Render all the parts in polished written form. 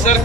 Sir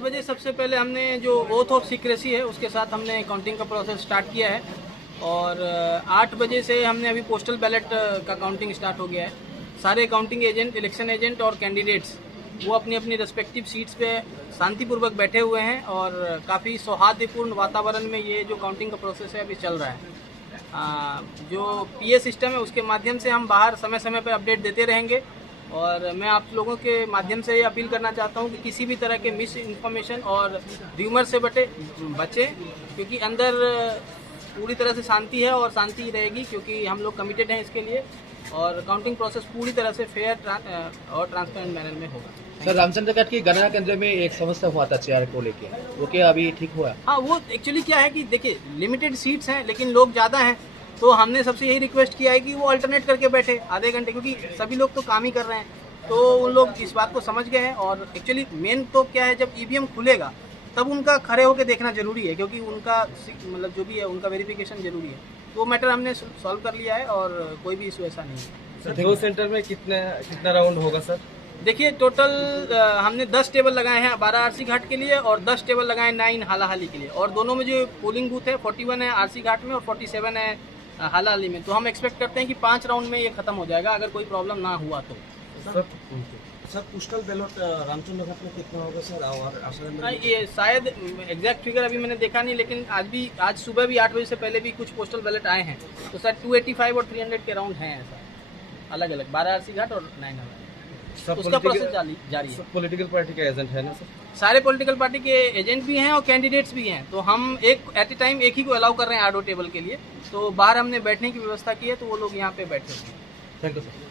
बजे सबसे पहले हमने जो ओथ ऑफ सीक्रेसी है उसके साथ हमने काउंटिंग का प्रोसेस स्टार्ट किया है और 8 बजे से हमने अभी पोस्टल बैलेट का काउंटिंग स्टार्ट हो गया है। सारे काउंटिंग एजेंट, इलेक्शन एजेंट और कैंडिडेट्स वो अपनी अपनी रेस्पेक्टिव सीट्स पे शांतिपूर्वक बैठे हुए हैं और काफ़ी सौहार्दपूर्ण वातावरण में ये जो काउंटिंग का प्रोसेस है अभी चल रहा है। जो पीए सिस्टम है उसके माध्यम से हम बाहर समय समय पर अपडेट देते रहेंगे और मैं आप लोगों के माध्यम से ये अपील करना चाहता हूँ कि किसी भी तरह के मिस इन्फॉर्मेशन और र्यूमर से बचे क्योंकि अंदर पूरी तरह से शांति है और शांति रहेगी क्योंकि हम लोग कमिटेड हैं इसके लिए और काउंटिंग प्रोसेस पूरी तरह से फेयर और ट्रांसपेरेंट मैनर में होगा। सर, रामचंद्र घाट की गणना केंद्र में एक समस्या हुआ था चेयर को लेके, वो क्या अभी ठीक हुआ? हाँ, वो एक्चुअली क्या है कि देखिए लिमिटेड सीट्स हैं लेकिन लोग ज़्यादा हैं तो हमने सबसे यही रिक्वेस्ट किया है कि वो अल्टरनेट करके बैठे आधे घंटे क्योंकि सभी लोग तो काम ही कर रहे हैं तो उन लोग इस बात को समझ गए हैं और एक्चुअली मेन तो क्या है जब ईवीएम खुलेगा तब उनका खड़े होकर देखना जरूरी है क्योंकि उनका मतलब जो भी है उनका वेरिफिकेशन जरूरी है। तो मैटर हमने सॉल्व कर लिया है और कोई भी इशू ऐसा नहीं है। सर, दो सेंटर में कितना राउंड होगा सर? देखिए टोटल हमने 10 टेबल लगाए हैं 12 आरसी घाट के लिए और 10 टेबल लगाए 9 हालाहाली के लिए और दोनों में जो पोलिंग बूथ है 41 है आरसी घाट में और 47 है हालाहाली में। तो हम एक्सपेक्ट करते हैं कि 5 राउंड में ये खत्म हो जाएगा अगर कोई प्रॉब्लम ना हुआ तो। सर पोस्टल बैलेट रामचंद्र घाट में कितना होगा सर? और ये शायद एग्जैक्ट फिगर अभी मैंने देखा नहीं लेकिन आज सुबह भी 8 बजे से पहले भी कुछ पोस्टल बैलेट आए हैं तो सर 285 और 300 के राउंड हैं ऐसा अलग अलग 12 आरसी घाट और 9 हालाहाली। उसका प्रोसेस जारी है। पॉलिटिकल पार्टी का एजेंट है ना सर? सारे पॉलिटिकल पार्टी के एजेंट भी हैं और कैंडिडेट्स भी हैं तो हम एक एट ए टाइम एक ही को अलाउ कर रहे हैं आडो टेबल के लिए। तो बाहर हमने बैठने की व्यवस्था की है तो वो लोग यहाँ पे बैठे हैं। Thank you sir.